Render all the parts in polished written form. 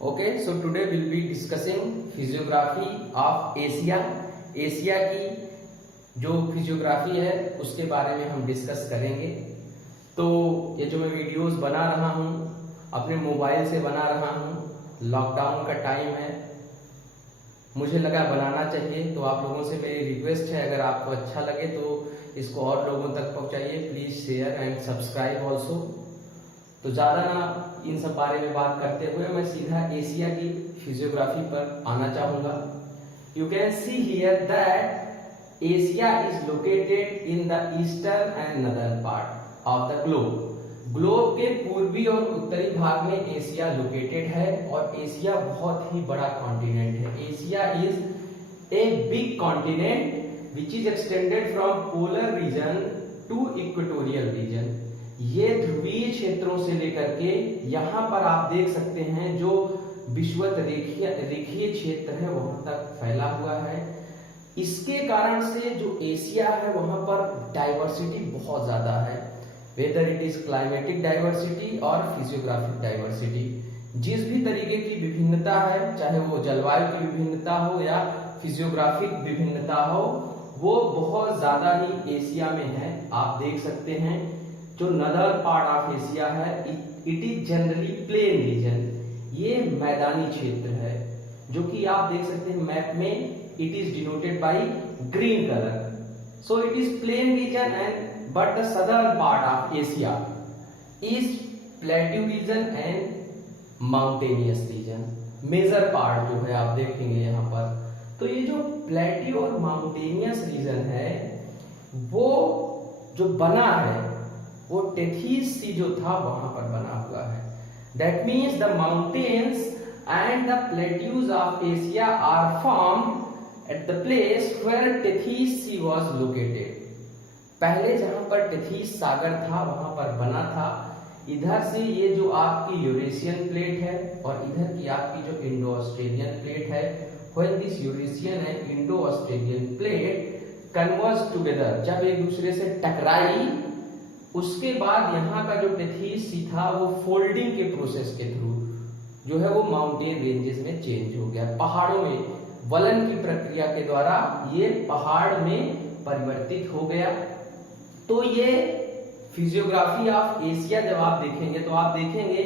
Okay, so today we'll be discussing physiography of Asia. Asia की जो physiography है उसके बारे में हम डिस्कस करेंगे। तो ये जो मैं वीडियोस बना रहा हूँ अपने मोबाइल से बना रहा हूँ, लॉकडाउन का टाइम है, मुझे लगा बनाना चाहिए। तो आप लोगों से मेरी रिक्वेस्ट है, अगर आपको अच्छा लगे तो इसको और लोगों तक पहुँचाइए। Please share and subscribe also. तो ज़्यादा ना इन सब बारे में बात करते हुए मैं सीधा एशिया की फिजियोग्राफी पर आना चाहूँगा। You can see here that Asia is located in the eastern and northern part of the globe. Globe के पूर्वी और उत्तरी भाग में एशिया लोकेटेड है और एशिया बहुत ही बड़ा कॉन्टिनेंट है। Asia is a big continent which is extended from polar region to equatorial region. ये ध्रुवीय क्षेत्रों से लेकर के यहाँ पर आप देख सकते हैं जो विषुवत रेखीय क्षेत्र है वहां तक फैला हुआ है। इसके कारण से जो एशिया है वहां पर डाइवर्सिटी बहुत ज्यादा है, whether it is climatic diversity और फिजियोग्राफिक डाइवर्सिटी। जिस भी तरीके की विभिन्नता है, चाहे वो जलवायु की विभिन्नता हो या फिजियोग्राफिक विभिन्नता हो, वो बहुत ज्यादा ही एशिया में है। आप देख सकते हैं जो नदर्न पार्ट ऑफ एशिया है it is generally plain region. ये मैदानी क्षेत्र है जो कि आप देख सकते हैं मैप में, it is denoted by green colour. So it is plain region and but the southern part of Asia is plateau region and mountainous region. Major part जो है आप देखेंगे यहाँ पर, तो ये जो प्लेट्यू और माउंटेनियस रीजन है वो जो बना है वो टेथीस सी जो था वहां पर बना हुआ है। That means the mountains and the plateaus of Asia are formed at the place where Tethys sea was located. पहले जहां पर टेथीस सागर था वहां पर बना था। इधर से ये जो आपकी यूरेशियन प्लेट है और इधर की आपकी जो इंडो ऑस्ट्रेलियन प्लेट है, when this Eurasian and Indo Australian plate converge together, जब एक दूसरे से टकराई, उसके बाद यहाँ का जो टेथीस सी था वो फोल्डिंग के प्रोसेस के थ्रू जो है वो माउंटेन रेंजेस में चेंज हो गया। पहाड़ों में वलन की प्रक्रिया के द्वारा ये पहाड़ में परिवर्तित हो गया। तो ये फिजियोग्राफी ऑफ एशिया जब आप देखेंगे तो आप देखेंगे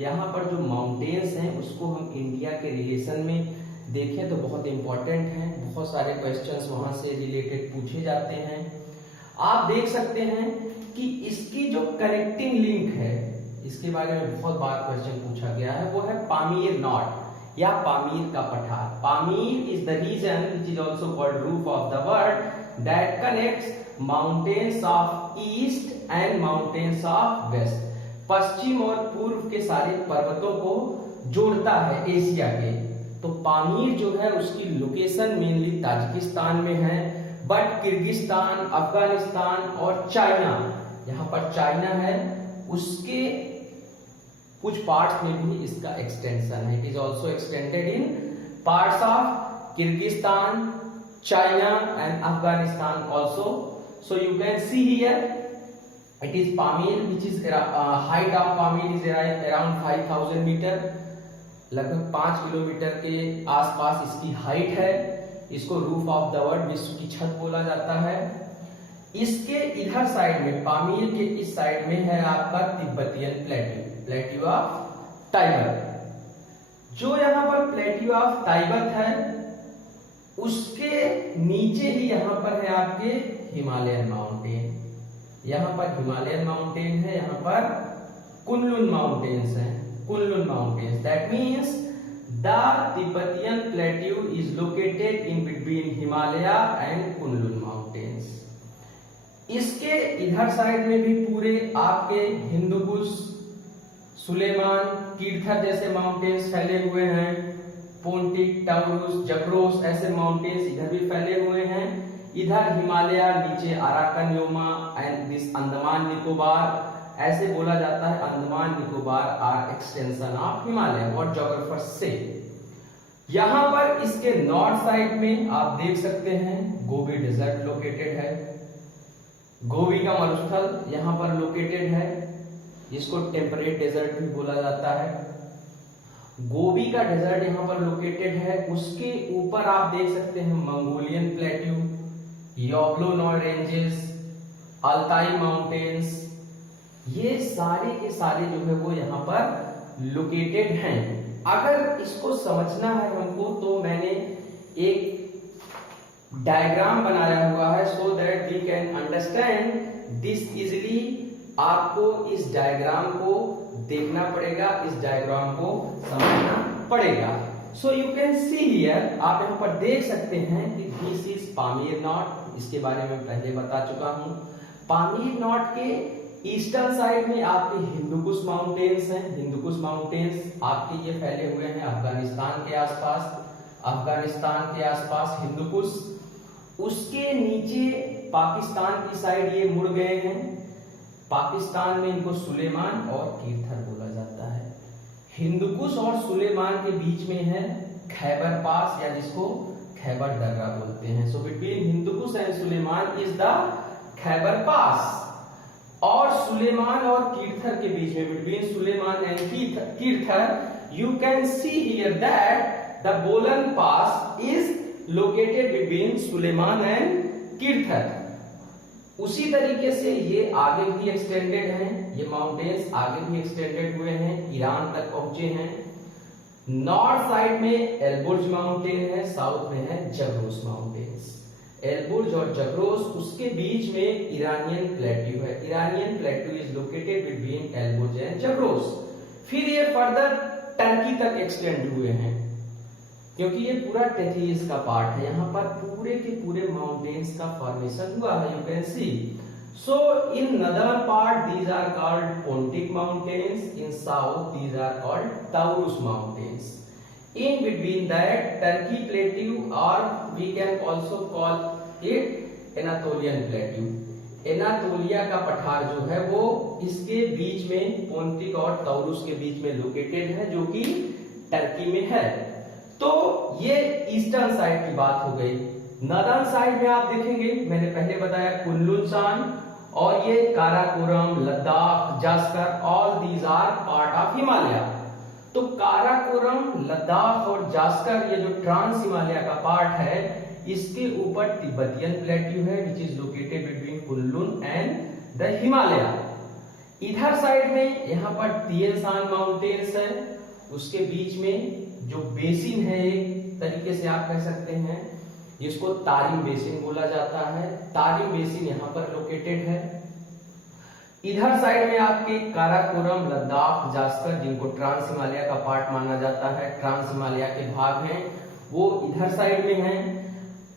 यहाँ पर जो माउंटेन्स हैं उसको हम इंडिया के रिलेशन में देखें तो बहुत इंपॉर्टेंट है। बहुत सारे क्वेश्चंस वहां से रिलेटेड पूछे जाते हैं। आप देख सकते हैं कि इसकी जो कनेक्टिंग लिंक है, इसके बारे में बहुत बार क्वेश्चन पूछा गया है, वो है पामीर नॉट या पामीर का पठार। Pamir is the region which is also called roof of the world that connects mountains of east and mountains of west. पश्चिम और पूर्व के सारे पर्वतों को जोड़ता है एशिया के। तो पामीर जो है उसकी लोकेशन मेनली ताजिकिस्तान में है, बट किर्गिस्तान, अफगानिस्तान और चाइना, यहाँ पर चाइना है, उसके कुछ पार्ट्स में भी इसका एक्सटेंशन है। It is also extended in parts of Kyrgyzstan, China and Afghanistan also. So you can see here it is Pamir which is height of Pamir is around 5000 metre, लगभग 5 किलोमीटर के आसपास इसकी हाइट है। इसको रूफ ऑफ द वर्ल्ड, विश्व की छत बोला जाता है। इसके इधर साइड में, पामीर के इस साइड में है आपका तिब्बतियन प्लेट्यू, प्लेट्यू ऑफ ताइबत। जो यहाँ पर प्लेट्यू ऑफ ताइबत है उसके नीचे ही यहाँ पर है आपके हिमालयन माउंटेन। यहाँ पर हिमालयन माउंटेन है, यहाँ पर कुनलुन माउंटेन्स हैं, Kunlun mountains. That means the Tibetan plateau is located in between Himalaya and Kunlun mountains। इसके इधर साइड में भी पूरे आपके हिंदुकुश, सुलेमान, कीर्थर जैसे माउंटेन्स फैले हुए हैं। पोंटिक, टाउरुस, जक्रोस ऐसे माउंटेन्स इधर भी फैले हुए हैं। इधर हिमालय, नीचे Arakan Yoma and this Andaman Nicobar, ऐसे बोला जाता है Andaman Nicobar are extension of Himalaya और जोग्राफर्स से। यहां पर इसके नॉर्थ साइड में आप देख सकते हैं गोबी डेजर्ट लोकेटेड है। गोबी का मरुस्थल यहां पर लोकेटेड है, जिसको टेम्परेट डेजर्ट भी बोला जाता है। गोबी का डेजर्ट यहाँ पर लोकेटेड है। उसके ऊपर आप देख सकते हैं Mongolian plateau, Yablonoy ranges, Altai mountains, ये सारे के सारे जो है वो यहाँ पर लोकेटेड हैं। अगर इसको समझना है हमको तो मैंने एक डायग्राम बनाया हुआ है so that we can understand this easily. आपको इस डायग्राम को देखना पड़ेगा, इस डायग्राम को समझना पड़ेगा। सो यू कैन सी हियर, आप यहाँ पर देख सकते हैं कि दिस इज पामीर नॉट। इसके बारे में पहले बता चुका हूं। पामीर नॉट के ईस्टर्न साइड में आपके हिंदुकुश माउंटेन्स हैं। हिंदुकुश माउंटेन्स आपके ये फैले हुए हैं अफगानिस्तान के आसपास। अफगानिस्तान के आसपास हिंदुकुश, उसके नीचे पाकिस्तान की साइड ये मुड़ गए हैं। पाकिस्तान में इनको सुलेमान और कीर्थर बोला जाता है। हिंदुकुश और सुलेमान के बीच में है खैबर पास, या जिसको खैबर दर्रा बोलते हैं। So between Hindu Kush and Sulaiman is the Khyber pass. और सुलेमान और कीर्थर के बीच में, between Sulaiman and Kirthar, you can see here that the Bolan pass is located between Sulaiman and Kirthar. उसी तरीके से ये आगे भी एक्सटेंडेड हैं, ये माउंटेन्स आगे भी एक्सटेंडेड हुए हैं, ईरान तक पहुंचे हैं। नॉर्थ साइड में एलबुर्ज माउंटेन है, साउथ में है जगरोस माउंटेन्स। एलबुर्ज और जगरोस, उसके बीच में ईरानियन प्लेट्यू है। Iranian plateau is located between Elburz and Zagros. फिर ये फर्दर टर्की तक एक्सटेंड हुए हैं, क्योंकि ये पूरा टेथीज का पार्ट है। यहाँ पर पूरे के पूरे माउंटेन्स का फॉर्मेशन हुआ है, you can see. So in northern part these are called Pontic mountains, in south these are called Taurus mountains. In between that Turkey plateau, or we can also call it Anatolian plateau. एनातोलिया का पठार जो है वो इसके बीच में, Pontic और ताउरुस के बीच में लोकेटेड है, जो कि टर्की में है। तो ये ईस्टर्न साइड की बात हो गई। नॉर्दर्न साइड में आप देखेंगे, मैंने पहले बताया कुनलुन सान, और ये Karakoram, Ladakh, Zanskar, all these are part of Himalaya. तो काराकोरम, लद्दाख और जास्कर, ये जो ट्रांस हिमालय का पार्ट है, इसके ऊपर तिब्बतियन प्लेट्यू है which is located between Kunlun and the Himalaya. इधर साइड में यहाँ पर तिएन सांग माउंटेन्स है, उसके बीच में जो बेसिन है, एक तरीके से आप कह सकते हैं जिसको तारिम बेसिन बोला जाता है। तारिम बेसिन यहाँ पर लोकेटेड है। इधर साइड में आपके काराकोरम, लद्दाख, जास्कर, जिनको ट्रांस हिमालय का पार्ट माना जाता है, ट्रांस हिमालय के भाग हैं, वो इधर साइड में हैं।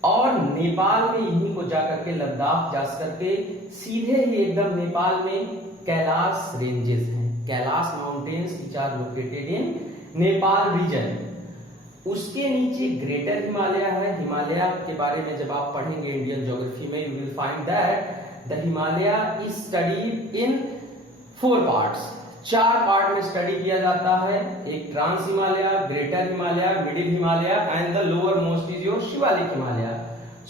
और नेपाल में इन्हीं को जाकर के लद्दाख, जास्कर के सीधे ही एकदम नेपाल में कैलाश रेंजेस हैं, Kailash mountains which are located in Nepal region. उसके नीचे ग्रेटर हिमालय है। हिमालय के बारे में जब आप पढ़ेंगे इंडियन ज्योग्राफी में, you will find that the Himalaya is studied in 4 parts. 4 part में स्टडी किया जाता है। एक trans Himalaya, greater Himalaya, middle Himalaya and the lower most is your Shivalik Himalaya.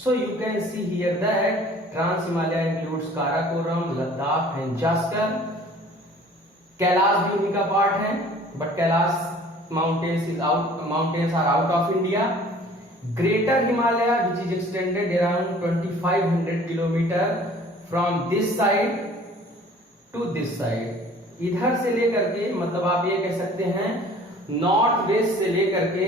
So you can see here that trans Himalaya includes Karakoram, Ladakh and Zanskar. Kailash भी उन्हीं का part है, but Kailash mountains are out of India. Greater Himalaya, which is extended around 2500 kilometer from this side to this side. इधर से लेकर के, मतलब आप ये कह सकते हैं नॉर्थ वेस्ट से लेकर के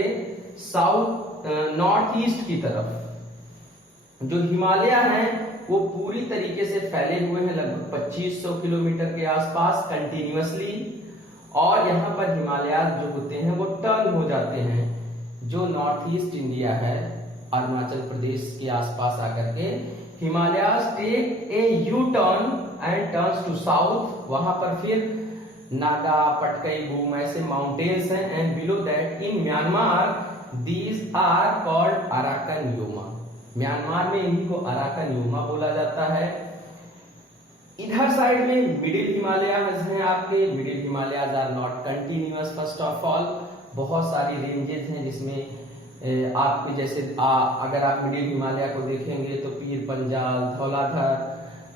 साउथ नॉर्थ ईस्ट की तरफ जो हिमालय हैं वो पूरी तरीके से फैले हुए हैं, लगभग 2500 किलोमीटर के आसपास कंटिन्यूअसली। और यहाँ पर हिमालय जो होते हैं वो टर्न हो जाते हैं, जो नॉर्थ ईस्ट इंडिया है, अरुणाचल प्रदेश के आसपास आकर के Himalayas take a U turn and turns to south. वहां पर फिर नागा, पटकई, बूम ऐसे माउंटेन्स हैं। And below that in Myanmar these are called Arakan Yoma. Myanmar में इन्हीं को अराकन योमा बोला जाता है। इधर साइड में मिडिल हिमालयाज हैं आपके। Middle Himalayas are not continuous. First of all बहुत सारी रेंजेस हैं जिसमें आपके जैसे अगर आप मिडिल हिमालय को देखेंगे तो पीर पंजाल, धौलाधर,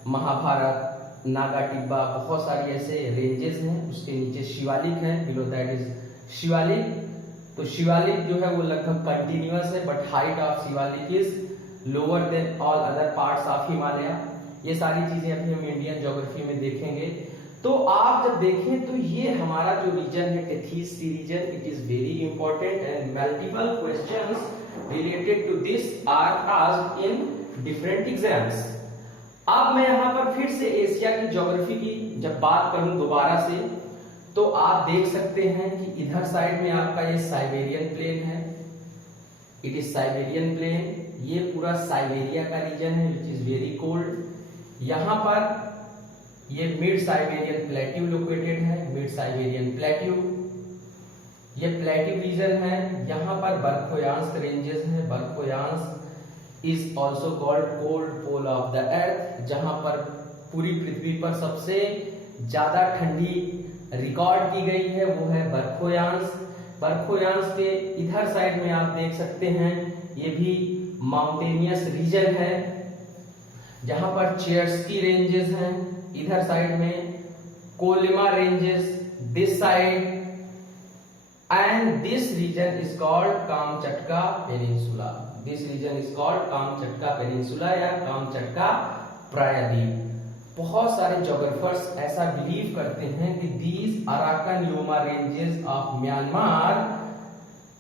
महाभारत, नागा टिब्बा, बहुत सारी ऐसे रेंजेस हैं। उसके नीचे शिवालिक है, बिलो दैट इज शिवालिक। तो शिवालिक जो है वो लगभग कंटिन्यूअस है, but height of Shivalik is lower than all other parts of Himalaya. ये सारी चीजें अभी हम इंडियन ज्योग्राफी में देखेंगे। तो आप जब देखें तो ये हमारा जो रीजन है Tethys sea region, it is very important and multiple questions related to this are asked in different exams. अब मैं यहाँ पर फिर से एशिया की ज्योग्राफी की जब बात करूं दोबारा से, तो आप देख सकते हैं कि इधर साइड में आपका ये साइबेरियन प्लेन है, इट इज साइबेरियन प्लेन। ये पूरा साइबेरिया का रीजन है विच इज वेरी कोल्ड। यहाँ पर ये मिड साइबेरियन प्लेट्यू लोकेटेड है, मिड साइबेरियन प्लेट्यू, ये प्लेट्यू रीजन है। यहाँ पर बर्फोयांस रेंजेस है, बर्फोयांस is also called cold pole of the earth, जहां पर पूरी पृथ्वी पर सबसे ज्यादा ठंडी रिकॉर्ड की गई है वो है बर्फोयांस। बर्फोयांस के इधर साइड में आप देख सकते हैं ये भी माउंटेनियस रीजन है, जहां पर चेयर्सकी रेंजेस हैं, इधर साइड में Kolyma ranges this side, and this region is called Kamchatka peninsula. This region is called Kamchatka peninsula या कामचटका प्रायद्वीप। बहुत सारे ज्योग्राफर्स ऐसा बिलीव करते हैं कि these Arakan Yoma ranges of Myanmar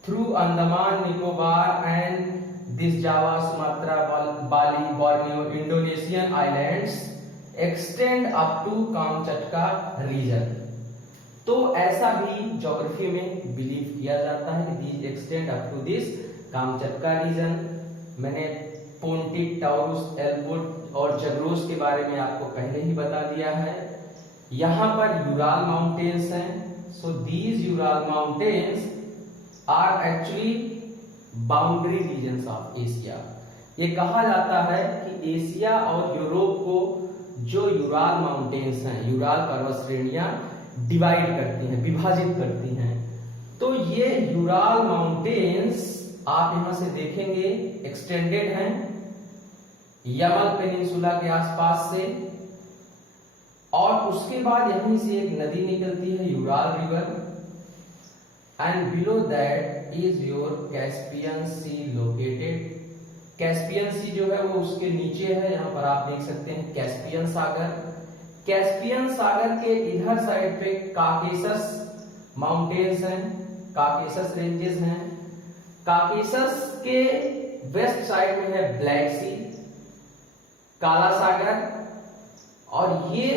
through Andaman Nicobar and this Java Sumatra Bali Borneo Indonesian islands extend up to Kamchatka region. तो ऐसा भी ज्योग्राफी में बिलीव किया जाता है कि these extend up to this Kamchatka region. मैंने पोंटिक, टाउरुस, एल्बुट और जगरोस के बारे में आपको पहले ही बता दिया है। यहाँ पर यूराल माउंटेन्स हैं, so these Ural mountains are actually boundary regions of Asia. ये कहा जाता है कि एशिया और यूरोप को जो यूराल माउंटेन्स हैं, यूराल पर्वत श्रेणियां डिवाइड करती हैं, विभाजित करती हैं। तो ये यूराल माउंटेन्स आप यहां से देखेंगे एक्सटेंडेड हैं यमन पेनिनसुला के आसपास से, और उसके बाद यहीं से एक नदी निकलती है Ural river, and below that is your Caspian sea located. Caspian sea जो है वो उसके नीचे है, यहां पर आप देख सकते हैं कैस्पियन सागर। कैस्पियन सागर के इधर साइड पे काकेशस माउंटेन्स हैं, काकेशस रेंजेस हैं। काकेशस के वेस्ट साइड में है ब्लैक सी, काला सागर, और ये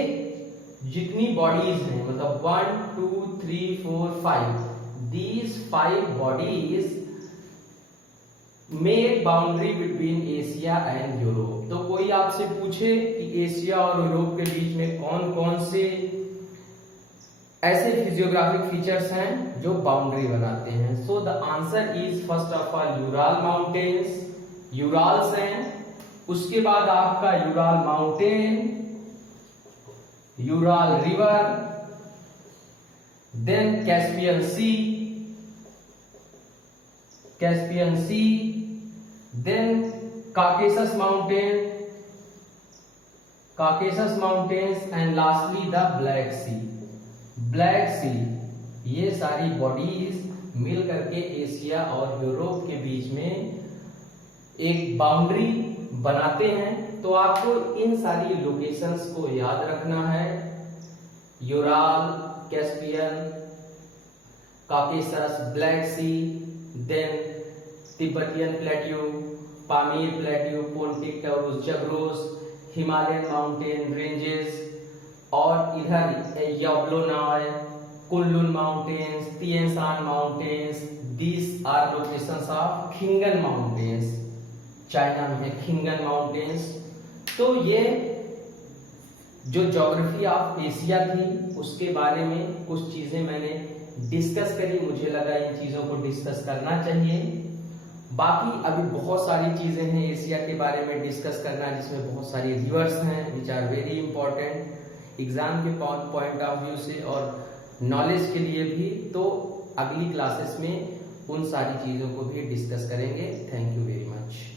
जितनी बॉडीज हैं मतलब 1 2 3 4 5, these 5 bodies make boundary between Asia and Europe. तो कोई आपसे पूछे कि एशिया और यूरोप के बीच में कौन कौन से ऐसे फिजियोग्राफिक फीचर्स हैं जो बाउंड्री बनाते हैं, so the answer is first of all Ural mountains, Urals हैं। उसके बाद आपका Ural mountain, Ural river, then Caspian sea, Caspian sea, then Caucasus mountain, Caucasus mountains, and lastly the Black Sea, Black Sea. ये सारी bodies मिल करके Asia और Europe के बीच में एक बाउंड्री बनाते हैं। तो आपको इन सारी लोकेशंस को याद रखना है, Ural, Caspian, Caucasus, Black Sea, then Tibetan plateau, Pamir plateau, Pontic, Taurus, Zagros, Himalayan mountain ranges, और इधर Yablonoy, Kunlun mountains, Tianshan mountains, these are locations of Khingan mountains. China में है खिंगन माउंटेन्स। तो ये जो ज्योग्राफी ऑफ एशिया थी उसके बारे में कुछ चीजें मैंने डिस्कस करी, मुझे लगा इन चीजों को डिस्कस करना चाहिए। बाकी अभी बहुत सारी चीजें हैं एशिया के बारे में डिस्कस करना, जिसमें बहुत सारी रिवर्स हैं which are very important exam के पॉइंट ऑफ व्यू से और नॉलेज के लिए भी। तो अगली क्लासेस में उन सारी चीजों को भी डिस्कस करेंगे। Thank you very much.